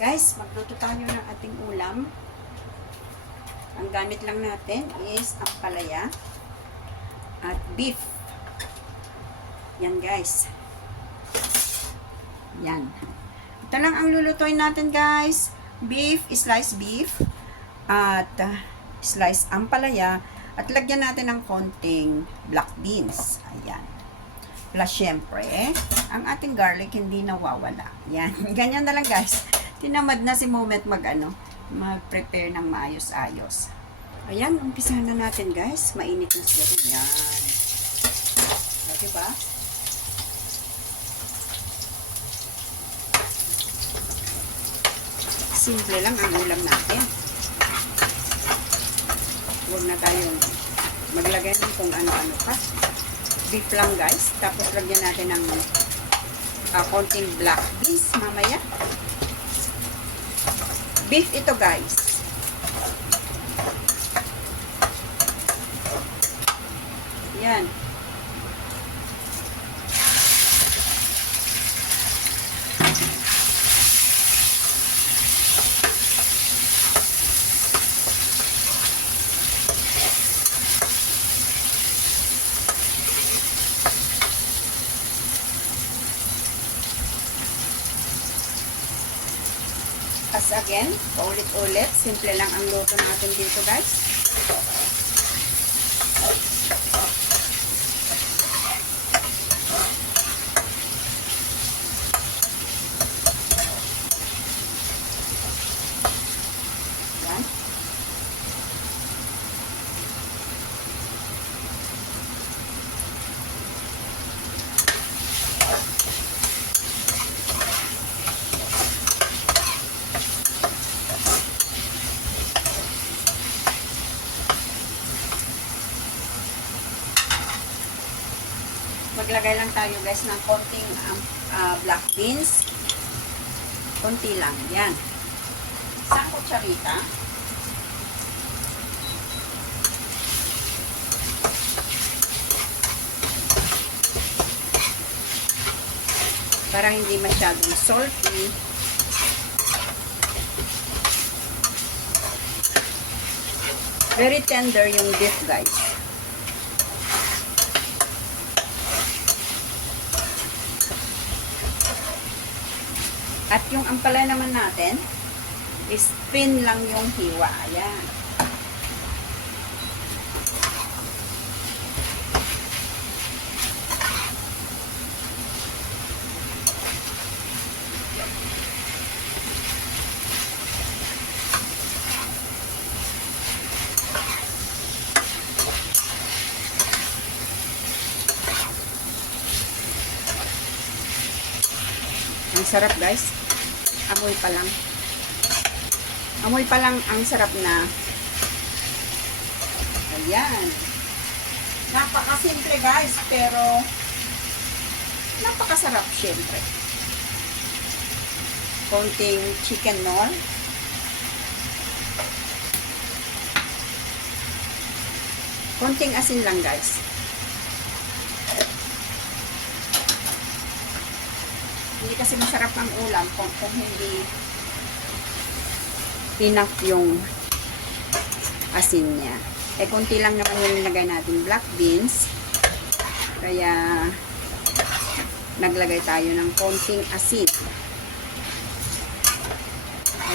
Guys, magluto tayo ng ating ulam. Ang gamit lang natin is ang palaya at beef. Yan guys. Yan. Ito lang ang lulutuin natin guys. Beef, sliced beef. At uh, sliced ampalaya. At lagyan natin ng konting black beans. Ayan. Plus, syempre, ang ating garlic hindi nawawala. Yan. Ganyan na lang, guys. Tinamad na si Moment mag, ano, mag-prepare ng maayos-ayos. Ayan, umpisahan na natin, guys. Mainit na sila. Yan. O, diba? Simple lang ang ulam natin. Huwag na tayong maglagay ng kung ano-ano pa beef lang guys. Tapos lagyan natin ng uh, konting black beans mamaya. Beef ito guys. Yan. As again, paulit-ulit. Simple lang ang luto natin dito guys. Yan. Maglagay lang tayo guys ng konting um, ah, black beans. Konti lang. Yan. Isang kutsarita. Para hindi masyadong salty. Very tender yung beef guys. At yung ampalaya naman natin, is thin lang yung hiwa. Ayan. Sarap guys. Amoy pa lang. Amoy pa lang ang sarap na. Ayan. Napakasimple guys, pero napakasarap syempre. Konting chicken nor. Konting asin lang guys. Hindi kasi masarap ang ulam kung, kung hindi enough yung asin niya. Eh, konti lang naman yung nilagay natin black beans. Kaya, naglagay tayo ng konting asin.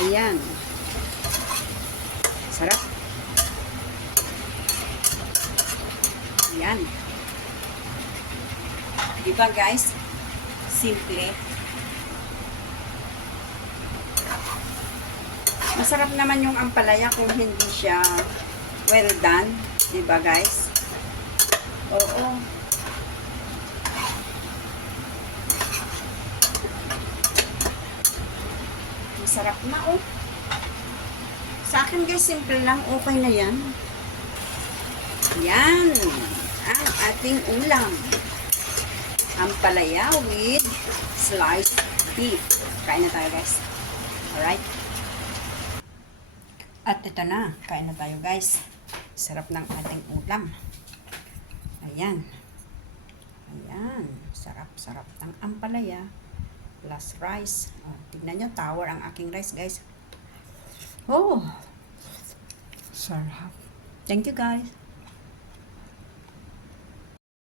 Ayan. Sarap. Ayan. Diba guys? Simple. Masarap naman yung ampalaya kung hindi siya well done. Diba guys? Oo. Masarap na oh. Sa akin guys, simple lang. Okay na yan. Yan. Ang ating ulam. Ampalaya with sliced beef. Kain na tayo guys. Alright. At ito na, kain na tayo guys. Sarap ng ating ulam. Ayan. Ayan. Sarap-sarap ng ampalaya plus rice. Oh, tignan nyo, tower ang aking rice, guys. Oh! Sarap. Thank you, guys.